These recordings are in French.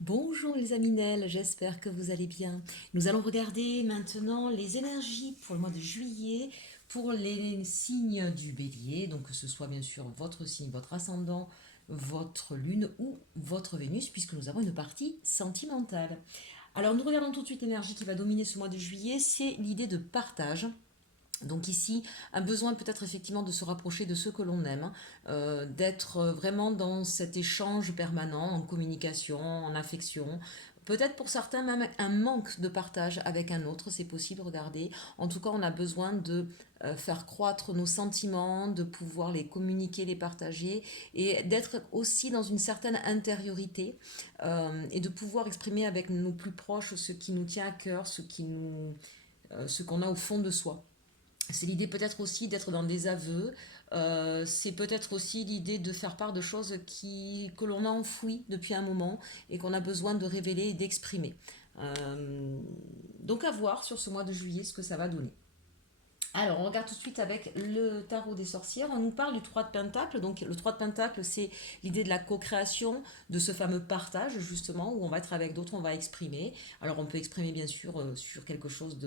Bonjour les Aminelles, j'espère que vous allez bien. Nous allons regarder maintenant les énergies pour le mois de juillet, pour les signes du bélier, donc que ce soit bien sûr votre signe, votre ascendant, votre lune ou votre Vénus, puisque nous avons une partie sentimentale. Alors nous regardons tout de suite l'énergie qui va dominer ce mois de juillet, c'est l'idée de partage. Donc ici, un besoin peut-être effectivement de se rapprocher de ceux que l'on aime, d'être vraiment dans cet échange permanent, en communication, en affection. Peut-être pour certains même un manque de partage avec un autre, c'est possible, regardez. En tout cas, on a besoin de faire croître nos sentiments, de pouvoir les communiquer, les partager et d'être aussi dans une certaine intériorité et de pouvoir exprimer avec nos plus proches ce qui nous tient à cœur, ce qu'on a au fond de soi. C'est l'idée peut-être aussi d'être dans des aveux. C'est peut-être aussi l'idée de faire part de choses que l'on a enfouies depuis un moment et qu'on a besoin de révéler et d'exprimer. Donc à voir sur ce mois de juillet ce que ça va donner. Alors, on regarde tout de suite avec le tarot des sorcières. On nous parle du 3 de Pentacle. Donc, le 3 de Pentacle, c'est l'idée de la co-création, de ce fameux partage, justement, où on va être avec d'autres, on va exprimer. Alors, on peut exprimer, bien sûr, sur quelque chose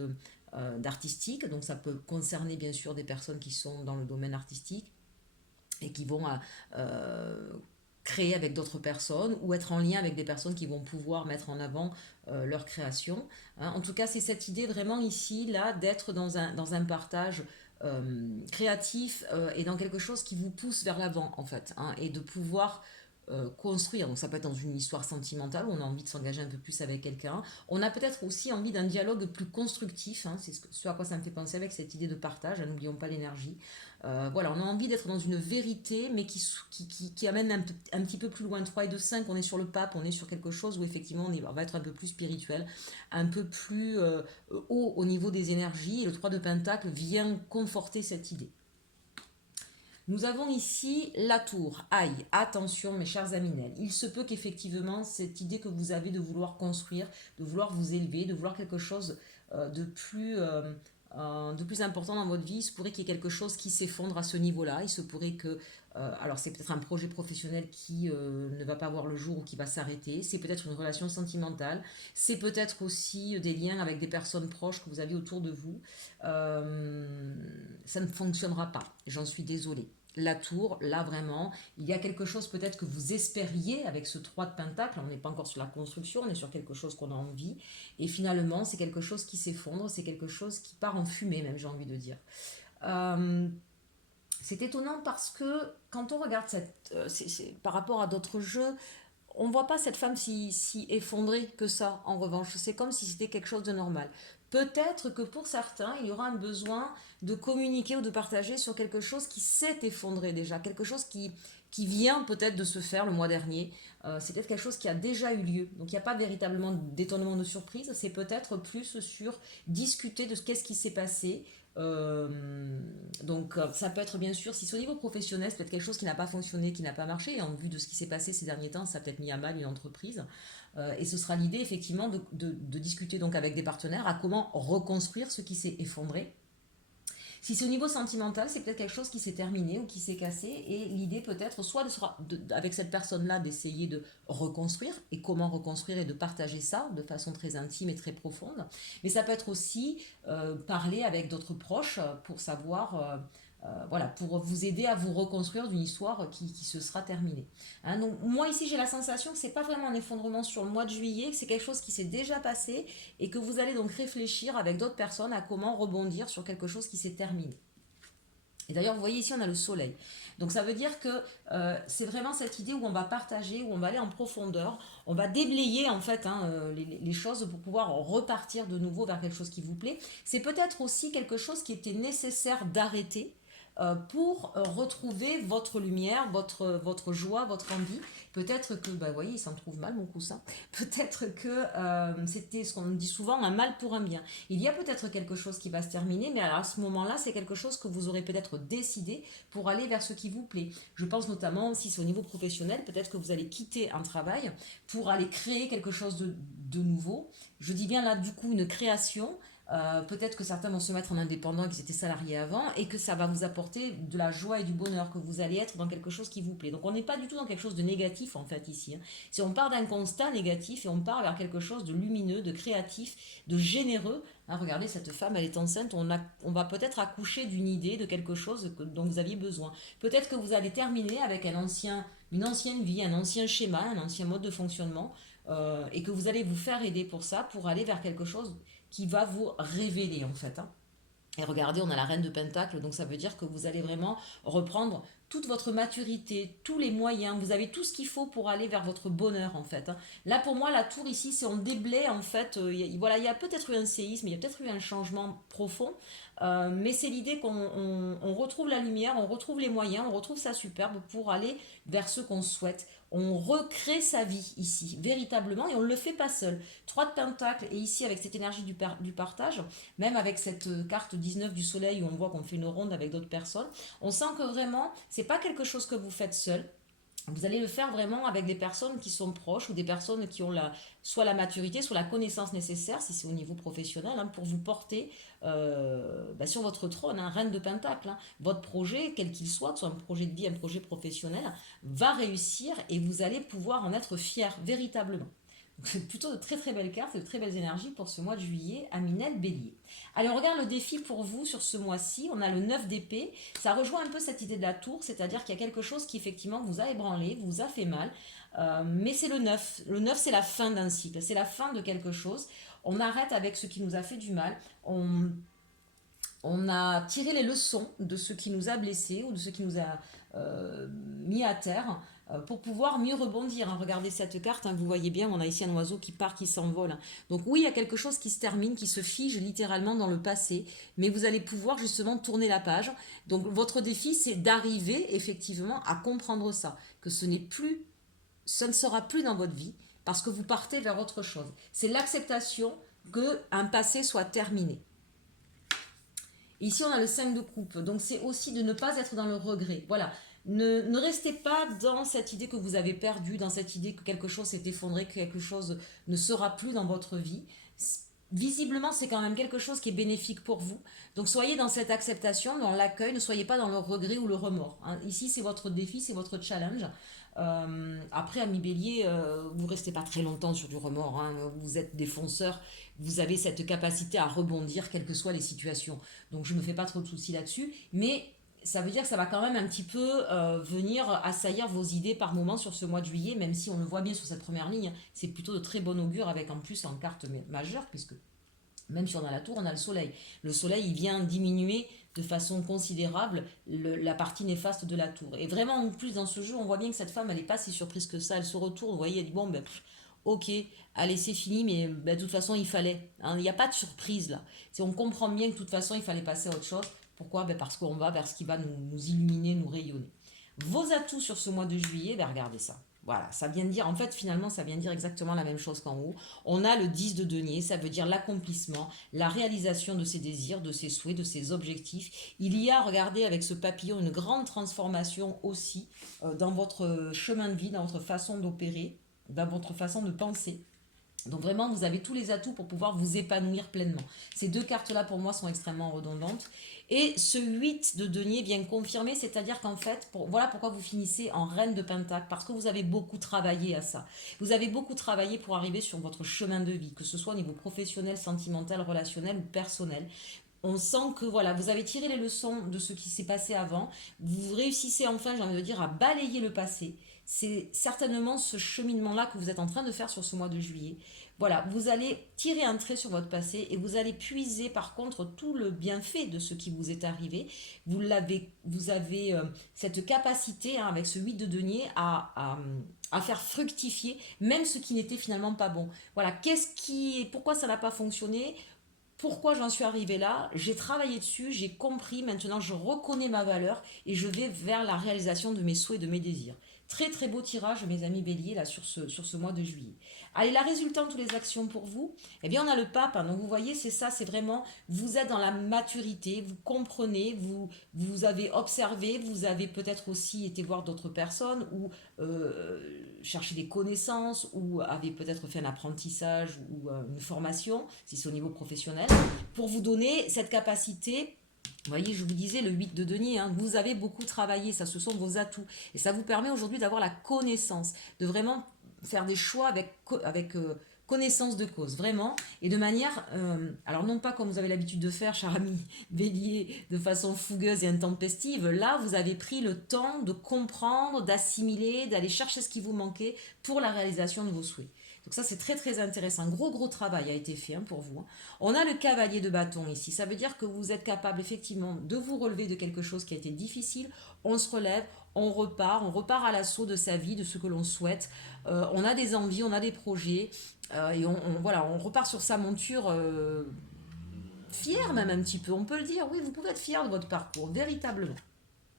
d'artistique. Donc, ça peut concerner, bien sûr, des personnes qui sont dans le domaine artistique et qui vont euh, créer avec d'autres personnes ou être en lien avec des personnes qui vont pouvoir mettre en avant leur création. Hein. En tout cas, c'est cette idée vraiment ici, là, d'être dans un partage créatif et dans quelque chose qui vous pousse vers l'avant, en fait, hein, et de pouvoir construire. Donc ça peut être dans une histoire sentimentale où on a envie de s'engager un peu plus avec quelqu'un. On a peut-être aussi envie d'un dialogue plus constructif. Hein, c'est ce à quoi ça me fait penser avec cette idée de partage. Hein, n'oublions pas l'énergie. Voilà, on a envie d'être dans une vérité, mais qui amène un petit peu plus loin. 3 et 2, 5, on est sur le pape, on est sur quelque chose où effectivement on va être un peu plus spirituel, un peu plus haut au niveau des énergies. Et le 3 de Pentacle vient conforter cette idée. Nous avons ici la tour. Aïe, attention mes chers Aminel. Il se peut qu'effectivement cette idée que vous avez de vouloir construire, de vouloir vous élever, de vouloir quelque chose de plus important dans votre vie, il se pourrait qu'il y ait quelque chose qui s'effondre à ce niveau-là. Il se pourrait que, alors c'est peut-être un projet professionnel qui ne va pas voir le jour ou qui va s'arrêter. C'est peut-être une relation sentimentale. C'est peut-être aussi des liens avec des personnes proches que vous avez autour de vous. Ça ne fonctionnera pas. J'en suis désolée. La tour, là vraiment, il y a quelque chose peut-être que vous espériez avec ce 3 de Pentacle, on n'est pas encore sur la construction, on est sur quelque chose qu'on a envie, et finalement c'est quelque chose qui s'effondre, c'est quelque chose qui part en fumée même, j'ai envie de dire. Euh, c'est étonnant parce que quand on regarde par rapport à d'autres jeux, on ne voit pas cette femme si effondrée que ça, en revanche. C'est comme si c'était quelque chose de normal. Peut-être que pour certains, il y aura un besoin de communiquer ou de partager sur quelque chose qui s'est effondré déjà, quelque chose qui vient peut-être de se faire le mois dernier. C'est peut-être quelque chose qui a déjà eu lieu. Donc il n'y a pas véritablement d'étonnement, de surprise. C'est peut-être plus sur discuter de qu'est-ce qui s'est passé, euh, donc ça peut être bien sûr, si c'est au niveau professionnel, c'est peut-être quelque chose qui n'a pas fonctionné, qui n'a pas marché, et en vue de ce qui s'est passé ces derniers temps, ça a peut-être mis à mal une entreprise. Et ce sera l'idée effectivement de discuter donc avec des partenaires à comment reconstruire ce qui s'est effondré. Si c'est au niveau sentimental, c'est peut-être quelque chose qui s'est terminé ou qui s'est cassé, et l'idée peut-être soit avec cette personne-là d'essayer de reconstruire, et comment reconstruire et de partager ça de façon très intime et très profonde, mais ça peut être aussi parler avec d'autres proches pour savoir, voilà, pour vous aider à vous reconstruire d'une histoire qui se sera terminée. Hein, donc moi ici j'ai la sensation que c'est pas vraiment un effondrement sur le mois de juillet, que c'est quelque chose qui s'est déjà passé et que vous allez donc réfléchir avec d'autres personnes à comment rebondir sur quelque chose qui s'est terminé. Et d'ailleurs, vous voyez ici, on a le soleil. Donc ça veut dire que c'est vraiment cette idée où on va partager, où on va aller en profondeur, on va déblayer en fait hein, les choses pour pouvoir repartir de nouveau vers quelque chose qui vous plaît. C'est peut-être aussi quelque chose qui était nécessaire d'arrêter pour retrouver votre lumière, votre joie, votre envie. Peut-être que, bah, vous voyez, il s'en trouve mal mon coussin. Peut-être que c'était ce qu'on dit souvent, un mal pour un bien. Il y a peut-être quelque chose qui va se terminer, mais alors à ce moment-là, c'est quelque chose que vous aurez peut-être décidé pour aller vers ce qui vous plaît. Je pense notamment, si c'est au niveau professionnel, peut-être que vous allez quitter un travail pour aller créer quelque chose de nouveau. Je dis bien là, du coup, une création Peut-être que certains vont se mettre en indépendant, qu'ils étaient salariés avant, et que ça va vous apporter de la joie et du bonheur, que vous allez être dans quelque chose qui vous plaît. Donc on n'est pas du tout dans quelque chose de négatif en fait ici, hein. Si on part d'un constat négatif et on part vers quelque chose de lumineux, de créatif, de généreux, hein, regardez, cette femme, elle est enceinte, on va peut-être accoucher d'une idée, de quelque chose dont vous aviez besoin. Peut-être que vous allez terminer avec une ancienne vie, un ancien schéma, un ancien mode de fonctionnement, et que vous allez vous faire aider pour ça, pour aller vers quelque chose qui va vous révéler en fait, hein. Et regardez, on a la reine de Pentacle, donc ça veut dire que vous allez vraiment reprendre toute votre maturité, tous les moyens, vous avez tout ce qu'il faut pour aller vers votre bonheur en fait, hein. Là pour moi, la tour ici, c'est on déblaye en fait, voilà, il y a peut-être eu un séisme, il y a peut-être eu un changement profond, mais c'est l'idée qu'on retrouve la lumière, on retrouve les moyens, on retrouve sa superbe pour aller vers ce qu'on souhaite. On recrée sa vie ici, véritablement, et on ne le fait pas seul. 3 de Pentacle, et ici avec cette énergie du partage, même avec cette carte 19 du soleil où on voit qu'on fait une ronde avec d'autres personnes, on sent que vraiment, c'est pas quelque chose que vous faites seul. Vous allez le faire vraiment avec des personnes qui sont proches ou des personnes qui ont soit la maturité, soit la connaissance nécessaire, si c'est au niveau professionnel, hein, pour vous porter sur votre trône, hein, reine de Pentacle, hein. Votre projet, quel qu'il soit, que ce soit un projet de vie, un projet professionnel, va réussir et vous allez pouvoir en être fier, véritablement. C'est plutôt de très très belles cartes, de très belles énergies pour ce mois de juillet, Aminel Bélier. Allez, on regarde le défi pour vous sur ce mois-ci. On a le 9 d'épée. Ça rejoint un peu cette idée de la tour, c'est-à-dire qu'il y a quelque chose qui effectivement vous a ébranlé, vous a fait mal. Mais c'est le 9. Le 9, c'est la fin d'un cycle, c'est la fin de quelque chose. On arrête avec ce qui nous a fait du mal. On a tiré les leçons de ce qui nous a blessés ou de ce qui nous a mis à terre pour pouvoir mieux rebondir, hein. Regardez cette carte, hein, vous voyez bien, on a ici un oiseau qui part, qui s'envole, hein. Donc oui, il y a quelque chose qui se termine, qui se fige littéralement dans le passé, mais vous allez pouvoir justement tourner la page. Donc votre défi, c'est d'arriver effectivement à comprendre ça, que ce ne sera plus dans votre vie, parce que vous partez vers autre chose. C'est l'acceptation qu'un passé soit terminé. Ici, on a le 5 de coupe. Donc, c'est aussi de ne pas être dans le regret. Voilà. Ne restez pas dans cette idée que vous avez perdu, dans cette idée que quelque chose s'est effondré, que quelque chose ne sera plus dans votre vie. Visiblement, c'est quand même quelque chose qui est bénéfique pour vous. Donc, soyez dans cette acceptation, dans l'accueil. Ne soyez pas dans le regret ou le remords, hein. Ici, c'est votre défi, c'est votre challenge. Après, ami Bélier, vous restez pas très longtemps sur du remords, hein. Vous êtes défonceur, vous avez cette capacité à rebondir quelles que soient les situations. Donc je me fais pas trop de soucis là-dessus, mais ça veut dire que ça va quand même un petit peu venir assaillir vos idées par moment sur ce mois de juillet, même si on le voit bien sur cette première ligne, c'est plutôt de très bon augure avec en plus en carte majeure, puisque même si on a la tour, on a le soleil. Le soleil, il vient diminuer de façon considérable la partie néfaste de la tour. Et vraiment, en plus, dans ce jeu, on voit bien que cette femme, elle n'est pas si surprise que ça. Elle se retourne, vous voyez, elle dit, bon, ben, ok, allez, c'est fini, mais ben, de toute façon, il fallait, hein. Il n'y a pas de surprise, là. On comprend bien que de toute façon, il fallait passer à autre chose. Pourquoi? Ben, parce qu'on va vers ce qui va nous illuminer, nous rayonner. Vos atouts sur ce mois de juillet, ben, regardez ça. Voilà, ça vient de dire, en fait, finalement, ça vient de dire exactement la même chose qu'en haut. On a le 10 de denier, ça veut dire l'accomplissement, la réalisation de ses désirs, de ses souhaits, de ses objectifs. Il y a, regardez, avec ce papillon, une grande transformation aussi dans votre chemin de vie, dans votre façon d'opérer, dans votre façon de penser. Donc vraiment, vous avez tous les atouts pour pouvoir vous épanouir pleinement. Ces deux cartes-là, pour moi, sont extrêmement redondantes. Et ce 8 de denier vient confirmer, c'est-à-dire qu'en fait, voilà pourquoi vous finissez en reine de Pentacle, parce que vous avez beaucoup travaillé à ça. Vous avez beaucoup travaillé pour arriver sur votre chemin de vie, que ce soit au niveau professionnel, sentimental, relationnel ou personnel. On sent que voilà, vous avez tiré les leçons de ce qui s'est passé avant. Vous réussissez enfin, j'ai envie de dire, à balayer le passé. C'est certainement ce cheminement-là que vous êtes en train de faire sur ce mois de juillet. Voilà, vous allez tirer un trait sur votre passé et vous allez puiser par contre tout le bienfait de ce qui vous est arrivé. Vous avez cette capacité, hein, avec ce 8 de denier à faire fructifier même ce qui n'était finalement pas bon. Voilà, pourquoi ça n'a pas fonctionné? Pourquoi j'en suis arrivée là? J'ai travaillé dessus, j'ai compris, maintenant je reconnais ma valeur et je vais vers la réalisation de mes souhaits, de mes désirs. Très très beau tirage mes amis béliers là sur ce mois de juillet. Allez, la résultante de toutes les actions pour vous, eh bien on a le pape, hein, donc vous voyez c'est ça, c'est vraiment, vous êtes dans la maturité, vous comprenez, vous avez observé, vous avez peut-être aussi été voir d'autres personnes ou chercher des connaissances ou avez peut-être fait un apprentissage ou une formation, si c'est au niveau professionnel, pour vous donner cette capacité. Vous voyez, je vous disais, le 8 de denier, hein, vous avez beaucoup travaillé, ça, ce sont vos atouts. Et ça vous permet aujourd'hui d'avoir la connaissance, de vraiment faire des choix avec connaissance de cause, vraiment, et de manière, alors non pas comme vous avez l'habitude de faire, cher ami bélier, de façon fougueuse et intempestive, là, vous avez pris le temps de comprendre, d'assimiler, d'aller chercher ce qui vous manquait pour la réalisation de vos souhaits. Donc ça, c'est très très intéressant. Gros travail a été fait, hein, pour vous, hein. On a le cavalier de bâton ici. Ça veut dire que vous êtes capable effectivement de vous relever de quelque chose qui a été difficile. On se relève, on repart à l'assaut de sa vie, de ce que l'on souhaite. On a des envies, on a des projets. Et voilà, on repart sur sa monture, fier même un petit peu. On peut le dire, oui, vous pouvez être fier de votre parcours, véritablement.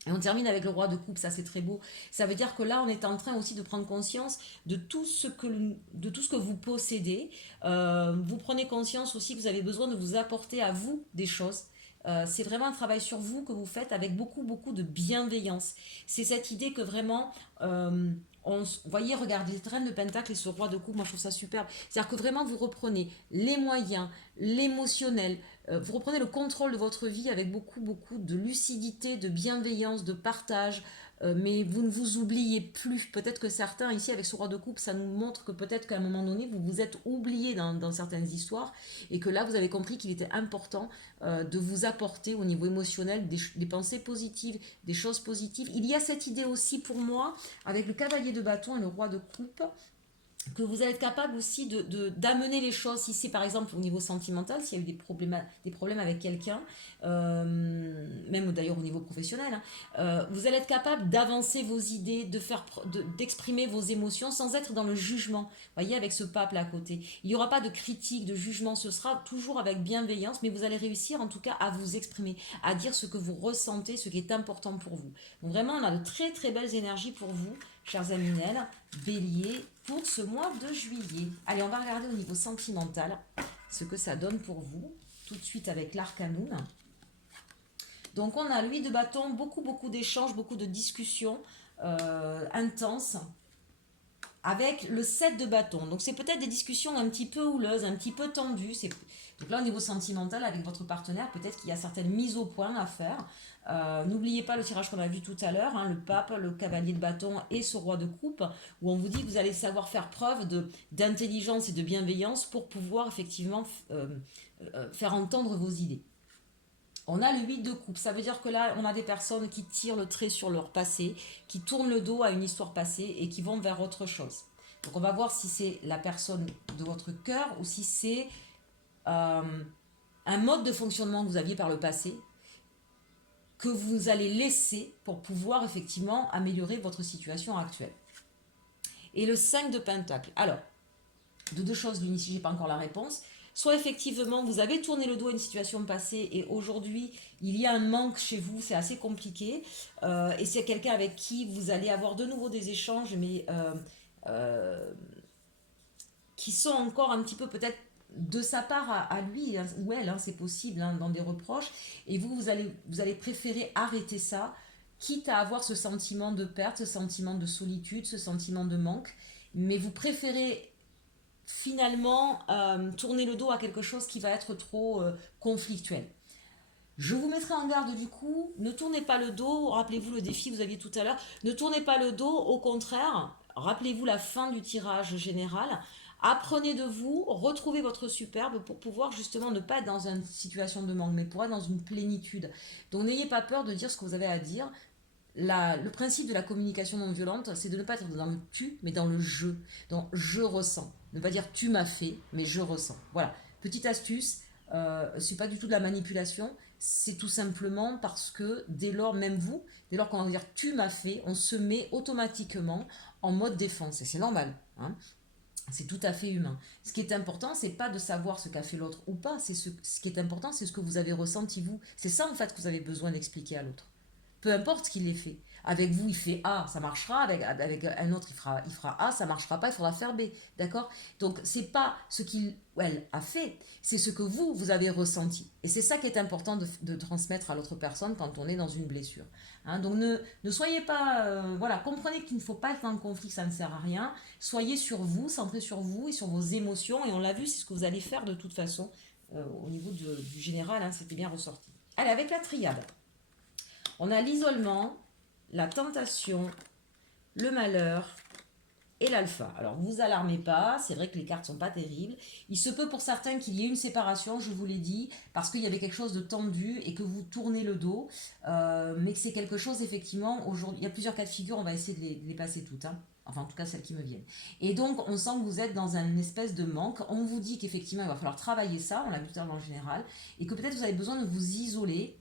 Et on termine avec le roi de coupe, ça c'est très beau. Ça veut dire que là, on est en train aussi de prendre conscience de tout ce que vous possédez. Vous prenez conscience aussi que vous avez besoin de vous apporter à vous des choses. C'est vraiment un travail sur vous que vous faites avec beaucoup de bienveillance. C'est cette idée que vraiment, vous voyez, regardez, les reine de pentacle et ce roi de coupe, moi je trouve ça superbe. C'est-à-dire que vraiment vous reprenez les moyens, l'émotionnel, vous reprenez le contrôle de votre vie avec beaucoup de lucidité, de bienveillance, de partage, mais vous ne vous oubliez plus. Peut-être que certains, ici, avec ce roi de coupe, ça nous montre que peut-être qu'à un moment donné, vous vous êtes oublié dans certaines histoires, et que là, vous avez compris qu'il était important de vous apporter au niveau émotionnel des pensées positives, des choses positives. Il y a cette idée aussi pour moi, avec le cavalier de bâton et le roi de coupe, que vous allez être capable aussi d'amener les choses, si c'est par exemple au niveau sentimental, s'il y a eu des problèmes avec quelqu'un, même d'ailleurs au niveau professionnel, hein, vous allez être capable d'avancer vos idées, d'exprimer vos émotions sans être dans le jugement. Vous voyez, avec ce pape là à côté, il n'y aura pas de critique, de jugement, ce sera toujours avec bienveillance, mais vous allez réussir en tout cas à vous exprimer, à dire ce que vous ressentez, ce qui est important pour vous. Donc vraiment, on a de très belles énergies pour vous, chers amis bélier, pour ce mois de juillet. Allez, on va regarder au niveau sentimental ce que ça donne pour vous, tout de suite avec l'arcanum. Donc on a lui de bâton, beaucoup d'échanges, beaucoup de discussions intenses, avec le 7 de bâton. Donc c'est peut-être des discussions un petit peu houleuses, un petit peu tendues. Donc là au niveau sentimental avec votre partenaire, peut-être qu'il y a certaines mises au point à faire. N'oubliez pas le tirage qu'on a vu tout à l'heure, hein, le pape, le cavalier de bâton et ce roi de coupe, où on vous dit que vous allez savoir faire preuve d'intelligence et de bienveillance pour pouvoir effectivement faire entendre vos idées. On a le 8 de coupe, ça veut dire que là, on a des personnes qui tirent le trait sur leur passé, qui tournent le dos à une histoire passée et qui vont vers autre chose. Donc on va voir si c'est la personne de votre cœur ou si c'est un mode de fonctionnement que vous aviez par le passé, que vous allez laisser pour pouvoir effectivement améliorer votre situation actuelle. Et le 5 de pentacle. Alors, de deux choses l'une, ici, je n'ai pas encore la réponse. Soit effectivement, vous avez tourné le dos à une situation passée et aujourd'hui, il y a un manque chez vous, c'est assez compliqué. Et c'est quelqu'un avec qui vous allez avoir de nouveau des échanges, mais qui sont encore un petit peu peut-être de sa part à lui, hein, ou elle, hein, c'est possible, hein, dans des reproches. Et vous allez préférer arrêter ça, quitte à avoir ce sentiment de perte, ce sentiment de solitude, ce sentiment de manque. Mais vous préférez finalement tourner le dos à quelque chose qui va être trop conflictuel. Je vous mettrai en garde du coup, ne tournez pas le dos, rappelez-vous le défi que vous aviez tout à l'heure, ne tournez pas le dos, au contraire, rappelez-vous la fin du tirage général, apprenez de vous, retrouvez votre superbe pour pouvoir justement ne pas être dans une situation de manque, mais pour être dans une plénitude. Donc n'ayez pas peur de dire ce que vous avez à dire. Le principe de la communication non violente, c'est de ne pas être dans le tu, mais dans le je, dans je ressens. Ne pas dire tu m'as fait, mais je ressens. Voilà, petite astuce, c'est pas du tout de la manipulation, c'est tout simplement parce que dès lors, même vous, dès lors qu'on va dire tu m'as fait, on se met automatiquement en mode défense, et c'est normal, hein. C'est tout à fait humain. Ce qui est important, c'est pas de savoir ce qu'a fait l'autre ou pas, ce qui est important, c'est ce que vous avez ressenti vous. C'est ça en fait que vous avez besoin d'expliquer à l'autre. Peu importe ce qu'il ait fait. Avec vous, il fait A, ça marchera. Avec un autre, il fera A, ça marchera pas, il faudra faire B. D'accord? Donc, c'est pas ce qu'il ou elle a fait, c'est ce que vous avez ressenti. Et c'est ça qui est important de transmettre à l'autre personne quand on est dans une blessure. Hein, donc, ne soyez pas. Voilà, comprenez qu'il ne faut pas être dans le conflit, ça ne sert à rien. Soyez sur vous, centrez sur vous et sur vos émotions. Et on l'a vu, c'est ce que vous allez faire de toute façon. Au niveau du général, hein, c'était bien ressorti. Allez, avec la triade. On a l'isolement, la tentation, le malheur et l'alpha. Alors, vous alarmez pas, c'est vrai que les cartes sont pas terribles. Il se peut pour certains qu'il y ait une séparation, je vous l'ai dit, parce qu'il y avait quelque chose de tendu et que vous tournez le dos, mais que c'est quelque chose, effectivement, aujourd'hui, il y a plusieurs cas de figure, on va essayer de les passer toutes, hein. Enfin, en tout cas, celles qui me viennent. Et donc, on sent que vous êtes dans une espèce de manque. On vous dit qu'effectivement, il va falloir travailler ça, on l'a vu tout à l'heure dans le général, et que peut-être vous avez besoin de vous isoler.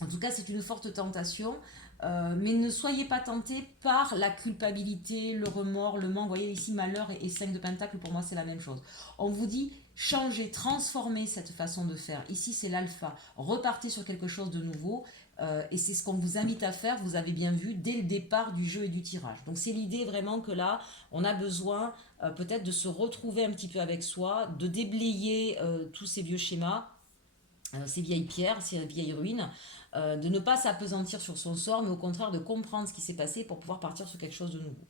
En tout cas, c'est une forte tentation. Mais ne soyez pas tentés par la culpabilité, le remords, le manque. Vous voyez ici, malheur et 5 de pentacle, pour moi, c'est la même chose. On vous dit, changez, transformez cette façon de faire. Ici, c'est l'alpha. Repartez sur quelque chose de nouveau. Et c'est ce qu'on vous invite à faire, vous avez bien vu, dès le départ du jeu et du tirage. Donc c'est l'idée vraiment que là, on a besoin peut-être de se retrouver un petit peu avec soi, de déblayer tous ces vieux schémas, ces vieilles pierres, ces vieilles ruines, de ne pas s'apesantir sur son sort, mais au contraire de comprendre ce qui s'est passé pour pouvoir partir sur quelque chose de nouveau.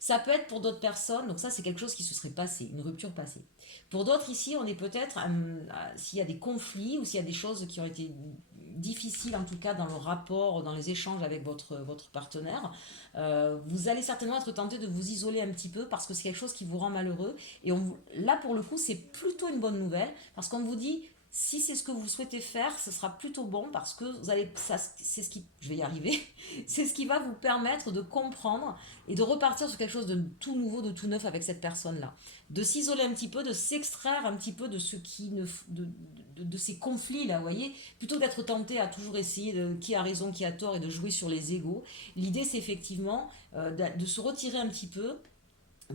Ça peut être pour d'autres personnes, donc ça c'est quelque chose qui se serait passé, une rupture passée. Pour d'autres ici, on est peut-être, s'il y a des conflits ou s'il y a des choses qui ont été difficiles en tout cas dans le rapport, dans les échanges avec votre partenaire, vous allez certainement être tenté de vous isoler un petit peu parce que c'est quelque chose qui vous rend malheureux. Et là pour le coup c'est plutôt une bonne nouvelle parce qu'on vous dit si c'est ce que vous souhaitez faire, ce sera plutôt bon parce que vous allez, c'est ce qui, je vais y arriver, c'est ce qui va vous permettre de comprendre et de repartir sur quelque chose de tout nouveau, de tout neuf avec cette personne-là. De s'isoler un petit peu, de s'extraire un petit peu de ce qui ne, de ces conflits-là, vous voyez, plutôt d'être tenté à toujours essayer de qui a raison, qui a tort et de jouer sur les égos. L'idée, c'est effectivement de se retirer un petit peu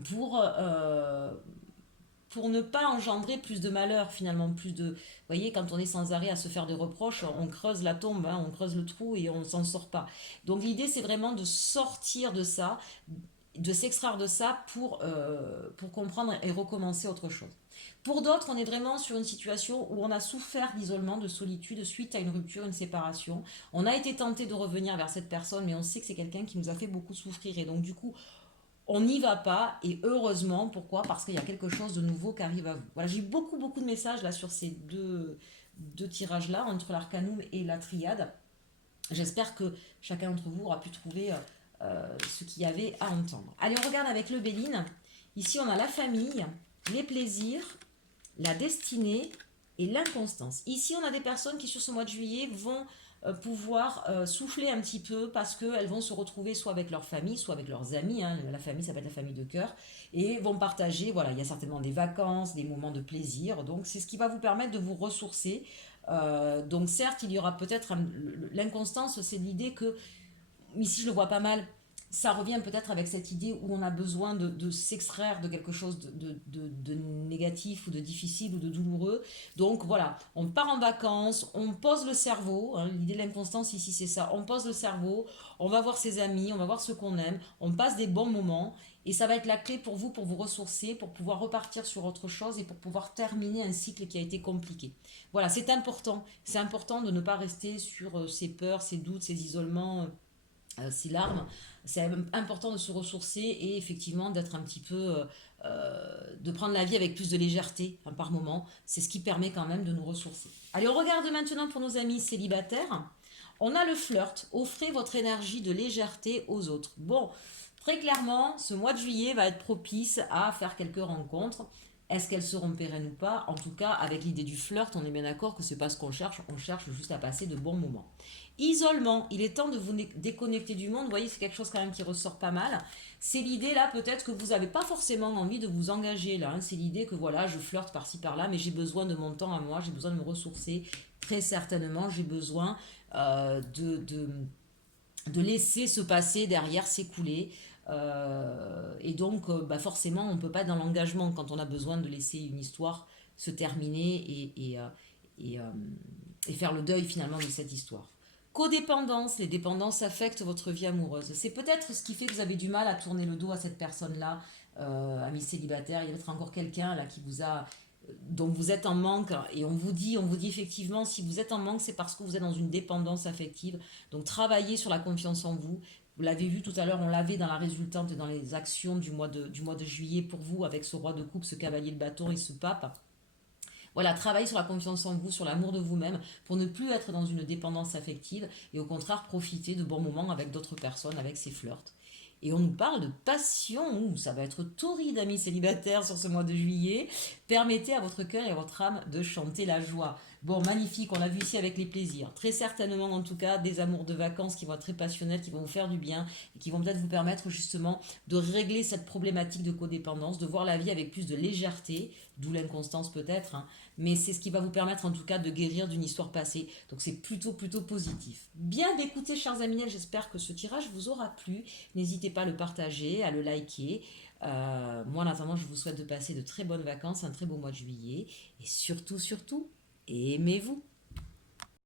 pour, euh, pour ne pas engendrer plus de malheur finalement, plus de... Vous voyez, quand on est sans arrêt à se faire des reproches, on creuse la tombe, hein, on creuse le trou et on ne s'en sort pas. Donc l'idée, c'est vraiment de sortir de ça, de s'extraire de ça pour comprendre et recommencer autre chose. Pour d'autres, on est vraiment sur une situation où on a souffert d'isolement, de solitude suite à une rupture, une séparation. On a été tenté de revenir vers cette personne, mais on sait que c'est quelqu'un qui nous a fait beaucoup souffrir. Et donc, du coup, on n'y va pas. Et heureusement, pourquoi? Parce qu'il y a quelque chose de nouveau qui arrive à vous. Voilà, j'ai eu beaucoup, beaucoup de messages là sur ces deux tirages-là, entre l'arcanum et la triade. J'espère que chacun d'entre vous aura pu trouver ce qu'il y avait à entendre. Allez, on regarde avec le Béline. Ici, on a la famille, les plaisirs, la destinée et l'inconstance. Ici, on a des personnes qui, sur ce mois de juillet, vont pouvoir souffler un petit peu parce qu'elles vont se retrouver soit avec leur famille, soit avec leurs amis. Hein. La famille, ça peut être la famille de cœur. Et vont partager, voilà, il y a certainement des vacances, des moments de plaisir. Donc, c'est ce qui va vous permettre de vous ressourcer. Donc, certes, il y aura peut-être l'inconstance, c'est l'idée que, ici, je le vois pas mal, ça revient peut-être avec cette idée où on a besoin de s'extraire de quelque chose de négatif ou de difficile ou de douloureux. Donc voilà, on part en vacances, on pose le cerveau, hein, l'idée de l'inconstance ici c'est ça, on pose le cerveau, on va voir ses amis, on va voir ce qu'on aime, on passe des bons moments et ça va être la clé pour vous ressourcer, pour pouvoir repartir sur autre chose et pour pouvoir terminer un cycle qui a été compliqué. Voilà, c'est important de ne pas rester sur ces peurs, ces doutes, ces isolements, ces larmes. C'est important de se ressourcer et effectivement d'être un petit peu, de prendre la vie avec plus de légèreté hein, par moment. C'est ce qui permet quand même de nous ressourcer. Allez, on regarde maintenant pour nos amis célibataires. On a le flirt. Offrez votre énergie de légèreté aux autres. Bon, très clairement, ce mois de juillet va être propice à faire quelques rencontres. Est-ce qu'elles seront pérennes ou pas? En tout cas, avec l'idée du flirt, on est bien d'accord que c'est pas ce qu'on cherche. On cherche juste à passer de bons moments. Isolement, il est temps de vous déconnecter du monde. Vous voyez, c'est quelque chose quand même qui ressort pas mal. C'est l'idée là, peut-être que vous n'avez pas forcément envie de vous engager là. Hein. C'est l'idée que voilà, je flirte par-ci par-là, mais j'ai besoin de mon temps à moi, j'ai besoin de me ressourcer. Très certainement, j'ai besoin de laisser se passer derrière, s'écouler. Et donc, forcément, on ne peut pas être dans l'engagement quand on a besoin de laisser une histoire se terminer et faire le deuil finalement de cette histoire. codépendance, les dépendances affectent votre vie amoureuse. C'est peut-être ce qui fait que vous avez du mal à tourner le dos à cette personne-là, ami célibataire. Il y a peut-être encore quelqu'un là qui vous a, dont vous êtes en manque. Et on vous dit effectivement, si vous êtes en manque, c'est parce que vous êtes dans une dépendance affective. Donc travaillez sur la confiance en vous. Vous l'avez vu tout à l'heure, on l'avait dans la résultante et dans les actions du mois de juillet pour vous, avec ce roi de coupe, ce cavalier de bâton et ce pape. Voilà, travaillez sur la confiance en vous, sur l'amour de vous-même, pour ne plus être dans une dépendance affective et au contraire profiter de bons moments avec d'autres personnes, avec ces flirts. Et on nous parle de passion, ouh, ça va être torride, amis célibataires, sur ce mois de juillet. Permettez à votre cœur et à votre âme de chanter la joie. Bon, magnifique, on l'a vu ici avec les plaisirs. Très certainement, en tout cas, des amours de vacances qui vont être très passionnels, qui vont vous faire du bien et qui vont peut-être vous permettre justement de régler cette problématique de codépendance, de voir la vie avec plus de légèreté, d'où l'inconstance peut-être, hein. Mais c'est ce qui va vous permettre en tout cas de guérir d'une histoire passée. Donc c'est plutôt positif. Bien d'écouter, chers amis, j'espère que ce tirage vous aura plu. N'hésitez pas à le partager, à le liker. Moi, en attendant, je vous souhaite de passer de très bonnes vacances, un très beau mois de juillet. Et surtout, aimez-vous.